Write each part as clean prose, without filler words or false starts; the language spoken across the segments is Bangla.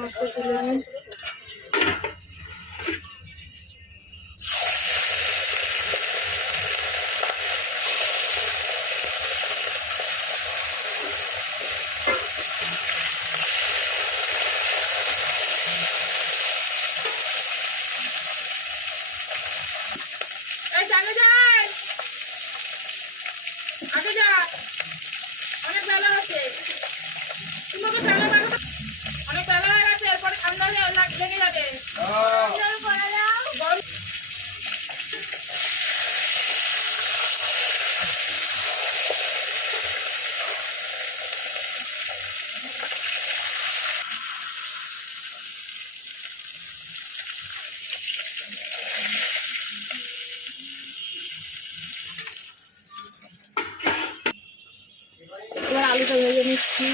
মাছটা তুলে নিই। আগে যা, অনেক বেলা আছে, তোমাকে বেলা অনেক বেলা হয়ে গেছে, এরপরে ঠান্ডা লেগে যাবে। এবার আলুটা ভেজে নিচ্ছি।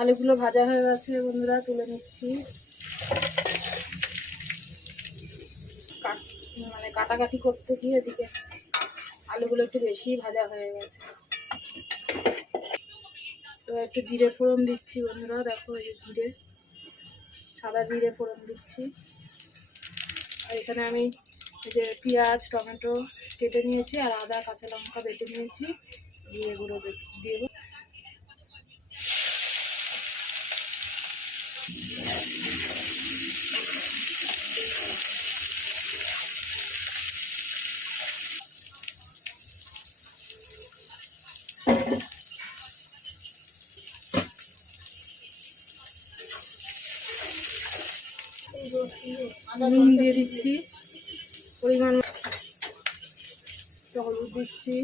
আলুগুলো ভাজা হয়ে গেছে বন্ধুরা, তুলে নিচ্ছি। মানে কাটাকাটি করতে গিয়ে এদিকে আলুগুলো একটু বেশি ভাজা হয়ে গেছে। তো একটু জিরে ফোড়ন দিচ্ছি বন্ধুরা, দেখো এই যে জিরে, সাদা জিরে ফোড়ন দিচ্ছি। আর এখানে আমি এই যে পেঁয়াজ টমেটো কেটে নিয়েছি, আর আদা কাঁচা লঙ্কা বেটে নিয়েছি, জিরে গুঁড়ো দিয়ে দেবো। নুন দিয়ে দিচ্ছি পরিমাণ, হলুদ দিচ্ছি,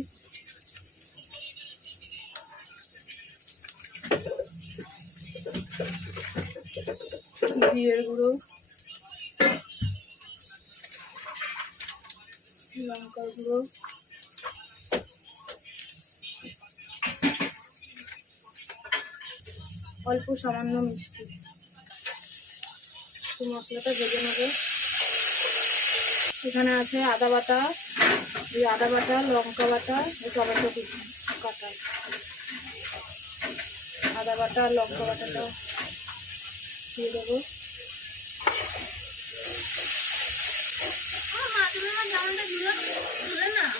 জিরের গুঁড়ো, লঙ্কার গুঁড়ো, অল্প সামান্য মিষ্টি। মশলাটা ভেজে নেবো। এখানে আছে আদা বাটা, এই আদা বাটা, লঙ্কা বাটা, টমেটো কাটা। আদা বাটা আর লঙ্কা বাটাটা দিয়ে দেবো।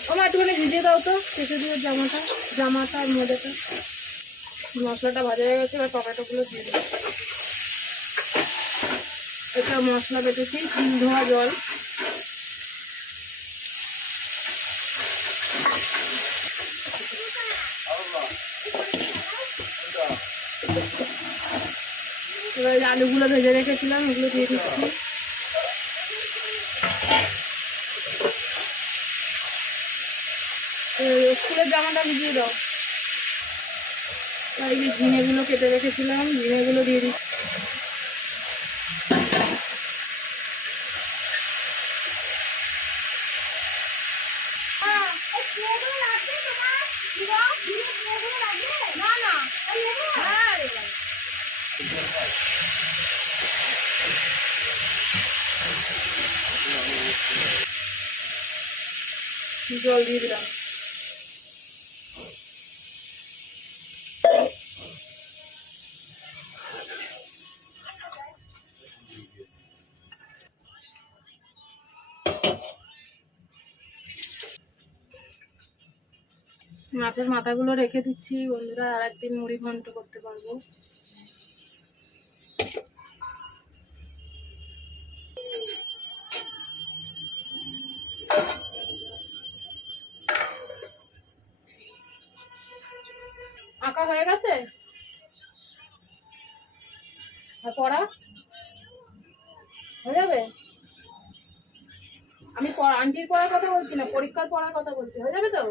ও মা একটুখানি ভিজিয়ে দাও তো, কেটে দিয়ে জামাটা আর মজাটা। মশলাটা ভাজা হয়ে গেছে, এবার টমেটোগুলো দিয়ে দেবো। এটা মশলা বেটেছি, তিল ধোয়া জল। এবার আলুগুলো ভেজে রেখেছিলাম, এগুলো দিয়ে দিচ্ছি। স্কুলের জামাটা ভিজিয়ে দাও। আর এই যে ঝিঙেগুলো কেটে রেখেছিলাম, ঝিঙেগুলো দিয়ে দিচ্ছি। জল দিয়ে দিলাম। মাছের মাথাগুলো রেখে দিচ্ছি বন্ধুরা, আর একদিন মুড়ি ঘন্ট করতে পারবো। আঁকা হয়ে গেছে, আর পড়া হয়ে যাবে। আমি আন্টির পড়ার কথা বলছি না, পরীক্ষার পড়ার কথা বলছি। হয়ে যাবে তো?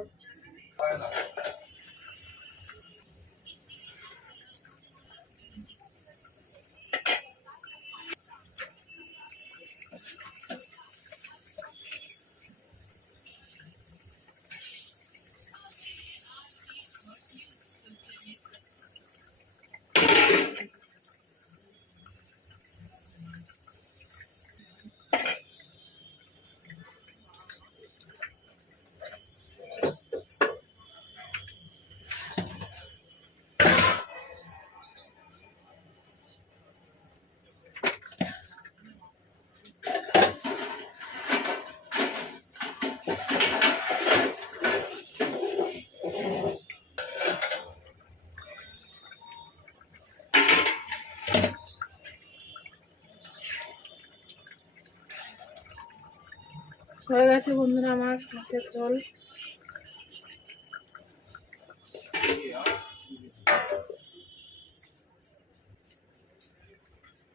হয়ে গেছে বন্ধুরা আমার মাছের ঝোল।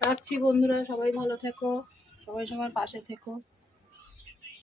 রাখছি বন্ধুরা, সবাই ভালো থেকো, সবাই সবার পাশে থেকো।